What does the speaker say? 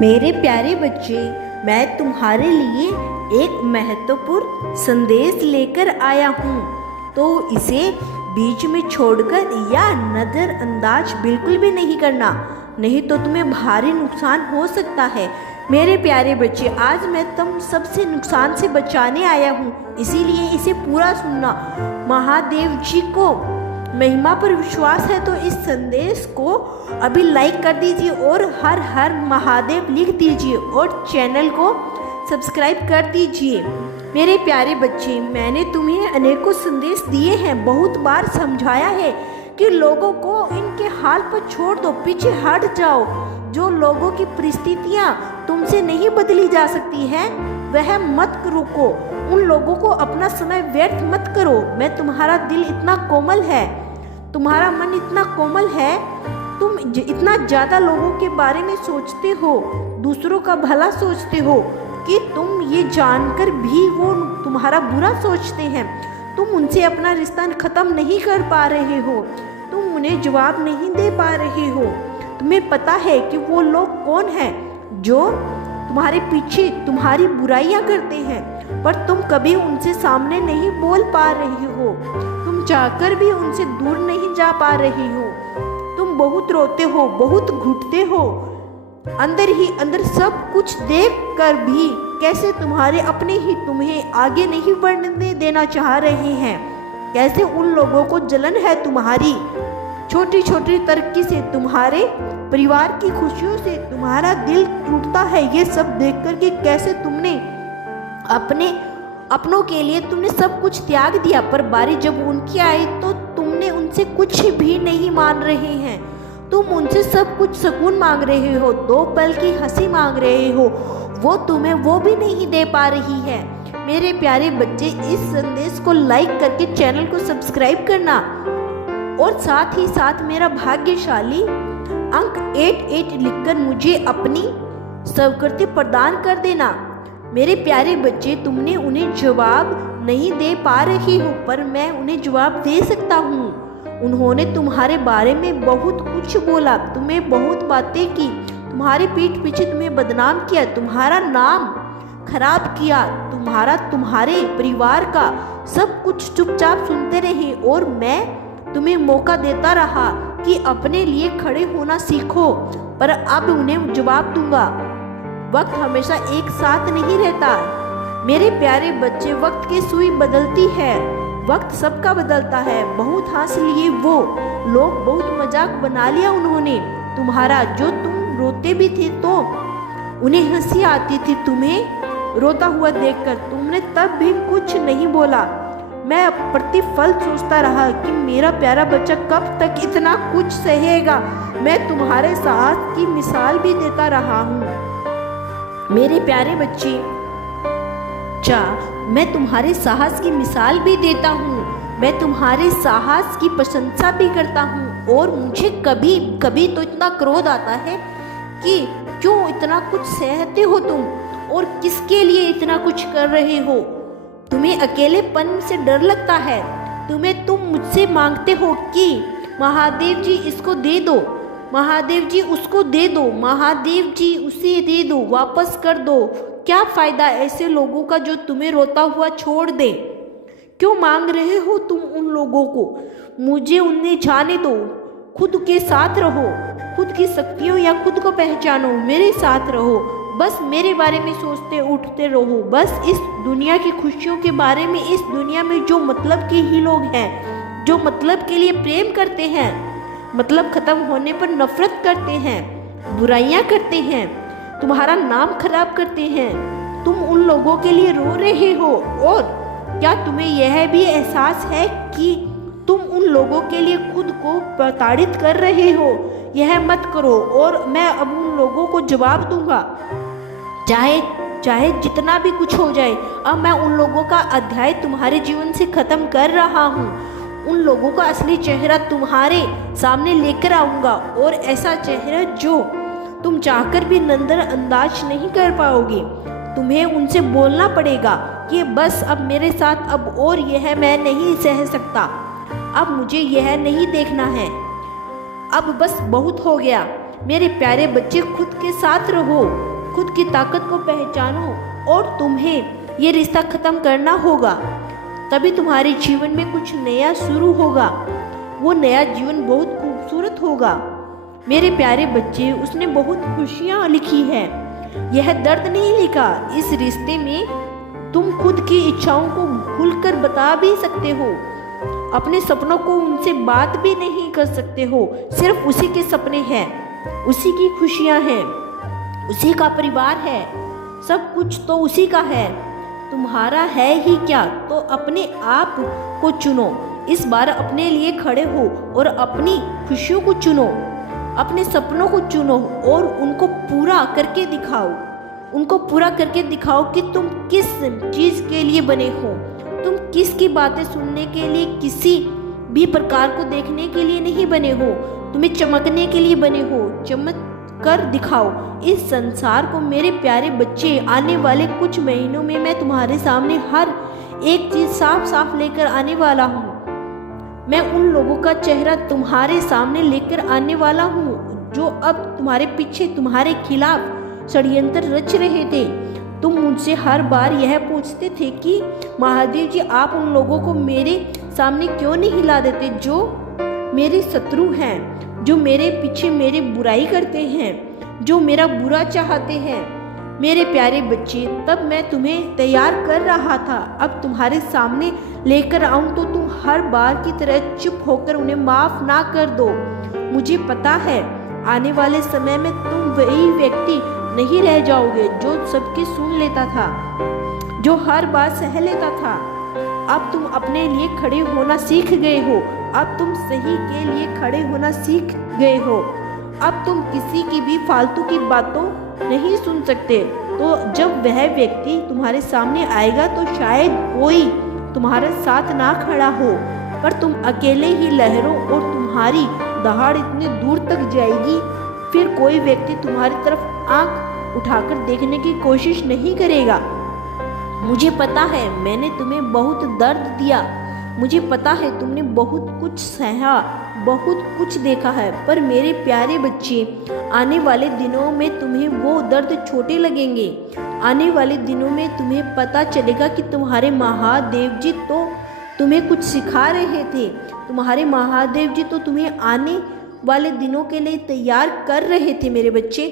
मेरे प्यारे बच्चे, मैं तुम्हारे लिए एक महत्वपूर्ण संदेश लेकर आया हूँ, तो इसे बीच में छोड़कर या नज़रअंदाज बिल्कुल भी नहीं करना, नहीं तो तुम्हें भारी नुकसान हो सकता है। मेरे प्यारे बच्चे, आज मैं तुम सबसे नुकसान से बचाने आया हूँ, इसीलिए इसे पूरा सुनना। महादेव जी को महिमा पर विश्वास है तो इस संदेश को अभी लाइक कर दीजिए और हर हर महादेव लिख दीजिए और चैनल को सब्सक्राइब कर दीजिए। मेरे प्यारे बच्चे, मैंने तुम्हें अनेकों संदेश दिए हैं, बहुत बार समझाया है कि लोगों को इनके हाल पर छोड़ दो, पीछे हट जाओ। जो लोगों की परिस्थितियाँ तुमसे नहीं बदली जा सकती हैं, वह मत रुको। उन लोगों को अपना समय व्यर्थ मत करो। मैं तुम्हारा दिल इतना कोमल है, तुम्हारा मन इतना कोमल है, तुम इतना ज़्यादा लोगों के बारे में सोचते हो, दूसरों का भला सोचते हो कि तुम ये जानकर भी वो तुम्हारा बुरा सोचते हैं। तुम उनसे अपना रिश्ता ख़त्म नहीं कर पा रहे हो, तुम उन्हें जवाब नहीं दे पा रहे हो। तुम्हें पता है कि वो लोग कौन हैं जो तुम्हारे पीछे तुम्हारी बुराइयां करते हैं, पर तुम कभी उनसे सामने नहीं बोल पा रहे हो, तुम चाहकर भी उनसे दूर नहीं जा पा रहे हो। तुम बहुत रोते हो, बहुत घुटते हो, अंदर ही अंदर सब कुछ देख कर भी कैसे तुम्हारे अपने ही तुम्हें आगे नहीं बढ़ने देना चाह रहे हैं। कैसे उन लोगों को जलन है तुम्हारी छोटी छोटी तरक्की से, तुम्हारे परिवार की खुशियों से तुम्हारा दिल टूटता है। ये सब देखकर कि कैसे तुमने अपनों के लिए तुमने सब कुछ त्याग दिया, पर बारी जब उनकी आई तो तुमने उनसे कुछ भी नहीं मान रहे हैं। तुम उनसे सब कुछ सुकून मांग रहे हो, 2 पल की हंसी मांग रहे हो, वो तुम्हें वो भी नहीं दे पा रही है। मेरे प्यारे बच्चे, इस संदेश को लाइक करके चैनल को सब्सक्राइब करना और साथ ही साथ मेरा भाग्यशाली अंक 88 लिखकर मुझे अपनी स्वीकृति प्रदान कर देना। मेरे प्यारे बच्चे, तुमने उन्हें जवाब नहीं दे पा रही हो, पर मैं उन्हें जवाब दे सकता हूँ। उन्होंने तुम्हारे बारे में बहुत कुछ बोला, तुम्हें बहुत बातें की, तुम्हारी पीठ पीछे तुम्हें बदनाम किया, तुम्हारा नाम खराब किया, तुम्हारे परिवार का सब कुछ चुपचाप सुनते रहे, और मैं तुम्हें मौका देता रहा कि अपने लिए खड़े होना सीखो, पर अब उन्हें जवाब दूंगा। वक्त हमेशा एक साथ नहीं रहता। मेरे प्यारे बच्चे, वक्त की सुई बदलती है, वक्त सबका बदलता है। बहुत हंस लिए वो लोग, बहुत मजाक बना लिया उन्होंने तुम्हारा। जो तुम रोते भी थे तो उन्हें हंसी आती थी तुम्हें रोता हुआ देखकर, तुमने तब भी कुछ नहीं बोला। मैं प्रतिफल सोचता रहा कि मेरा प्यारा बच्चा कब तक इतना कुछ सहेगा। मैं तुम्हारे साहस की मिसाल भी देता रहा हूँ। मेरे प्यारे बच्चे, मैं तुम्हारे साहस की मिसाल भी देता हूँ, मैं तुम्हारे साहस की प्रशंसा भी करता हूँ, और मुझे कभी कभी तो इतना क्रोध आता है कि क्यों इतना कुछ सहते हो तुम, और किसके लिए इतना कुछ कर रहे हो। तुम्हें अकेलेपन से डर लगता है, तुम मुझसे मांगते हो कि महादेव जी इसको दे दो, महादेव जी उसको दे दो, महादेव जी उसे दे दो, वापस कर दो। क्या फ़ायदा ऐसे लोगों का जो तुम्हें रोता हुआ छोड़ दे। क्यों मांग रहे हो तुम उन लोगों को। मुझे उन्हें जाने दो, खुद के साथ रहो, खुद की शक्तियों या खुद को पहचानो, मेरे साथ रहो, बस मेरे बारे में सोचते उठते रहो, बस इस दुनिया की खुशियों के बारे में। इस दुनिया में जो मतलब के ही लोग हैं, जो मतलब के लिए प्रेम करते हैं, मतलब ख़त्म होने पर नफरत करते हैं, बुराइयां करते हैं, तुम्हारा नाम खराब करते हैं, तुम उन लोगों के लिए रो रहे हो। और क्या तुम्हें यह भी एहसास है कि तुम उन लोगों के लिए खुद को प्रताड़ित कर रहे हो। यह मत करो, और मैं अब उन लोगों को जवाब दूंगा, चाहे जितना भी कुछ हो जाए। अब मैं उन लोगों का अध्याय तुम्हारे जीवन से ख़त्म कर रहा हूँ। उन लोगों का असली चेहरा तुम्हारे सामने लेकर आऊँगा, और ऐसा चेहरा जो तुम चाहकर भी नज़रअंदाज नहीं कर पाओगे। तुम्हें उनसे बोलना पड़ेगा कि बस अब मेरे साथ अब और यह मैं नहीं सह सकता, अब मुझे यह नहीं देखना है, अब बस बहुत हो गया। मेरे प्यारे बच्चे, खुद के साथ रहो, खुद की ताकत को पहचानो और तुम्हें ये रिश्ता ख़त्म करना होगा। तभी तुम्हारे जीवन में कुछ नया शुरू होगा। वो नया जीवन बहुत खूबसूरत होगा। मेरे प्यारे बच्चे, उसने बहुत खुशियाँ लिखी है, यह दर्द नहीं लिखा। इस रिश्ते में तुम खुद की इच्छाओं को खुलकर बता भी सकते हो, अपने सपनों को उनसे बात भी नहीं कर सकते हो। सिर्फ उसी के सपने हैं, उसी की खुशियाँ हैं, उसी का परिवार है, सब कुछ तो उसी का है। तुम्हारा है ही क्या? तो अपने आप को चुनो। इस बार अपने लिए खड़े हो और अपनी खुशियों को चुनो, अपने सपनों को चुनो और उनको पूरा करके दिखाओ। उनको पूरा करके दिखाओ कि तुम किस चीज़ के लिए बने हो। तुम किसकी बातें सुनने के लिए, किसी भी प्रकार को देखने के लिए नहीं बने हो। तुम्हें चमकने के लिए बने हो। चमक कर दिखाओ इस संसार को। मेरे प्यारे बच्चे, आने वाले कुछ महीनों में मैं तुम्हारे सामने हर एक चीज़ साफ साफ लेकर आने वाला हूँ। मैं उन लोगों का चेहरा तुम्हारे सामने लेकर आने वाला हूँ जो अब तुम्हारे पीछे, तुम्हारे खिलाफ षड्यंत्र रच रहे थे। तुम मुझसे हर बार यह पूछते थे कि महादेव जी, आप उन लोगों को मेरे सामने क्यों नहीं ला देते जो मेरे शत्रु हैं, जो मेरे पीछे मेरी बुराई करते हैं, जो मेरा बुरा चाहते हैं। मेरे प्यारे बच्चे, तब मैं तुम्हें तैयार कर रहा था। अब तुम्हारे सामने लेकर आऊं तो तुम हर बार की तरह चुप होकर उन्हें माफ ना कर दो। मुझे पता है आने वाले समय में तुम वही व्यक्ति नहीं रह जाओगे जो सबकी सुन लेता था, जो हर बात सह लेता था। अब तुम अपने लिए खड़े होना सीख गए हो। अब तुम सही के लिए खड़े होना सीख गए हो। अब तुम किसी की भी फालतू की बातों नहीं सुन सकते। तो जब वह व्यक्ति तुम्हारे सामने आएगा तो शायद कोई तुम्हारे साथ ना खड़ा हो, पर तुम अकेले ही लहरों और तुम्हारी दहाड़ इतनी दूर तक जाएगी, फिर कोई व्यक्ति तुम्हारी तरफ आंख उठाकर देखने की कोशिश नहीं करेगा। मुझे पता है मैंने तुम्हें बहुत दर्द दिया, मुझे पता है तुमने बहुत कुछ सहा, बहुत कुछ देखा है, पर मेरे प्यारे बच्चे, आने वाले दिनों में तुम्हें वो दर्द छोटे लगेंगे। आने वाले दिनों में तुम्हें पता चलेगा कि तुम्हारे महादेव जी तो तुम्हें कुछ सिखा रहे थे। तुम्हारे महादेव जी तो तुम्हें आने वाले दिनों के लिए तैयार कर रहे थे मेरे बच्चे।